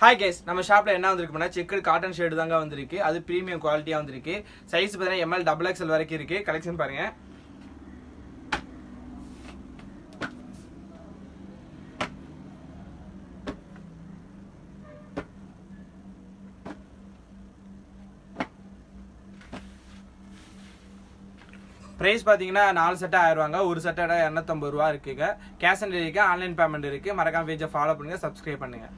Hi guys, நம்ம ஷாப்ல என்ன வந்திருக்குன்னா செக்குடு காட்டன் ஷர்ட் தாங்க வந்திருக்கு. அது பிரீமியம் குவாலிட்டியா வந்திருக்கு. சைஸ் பார்த்தீங்கன்னா எம்எல் டபுள் எக்ஸ்எல் வரைக்கும் இருக்கு. கலெக்ஷன் பாருங்க. பிரைஸ் பார்த்தீங்கன்னா 4 செட் 1000 ரூபாங்க. ஒரு செட்டோட 250 ரூபா இருக்குங்க. கேஷ் ஆன் டெலிவரிக்கு ஆன்லைன் பேமெண்ட் இருக்கு. மறக்காம பேஜை ஃபாலோ பண்ணுங்க, சப்ஸ்கிரைப் பண்ணுங்க.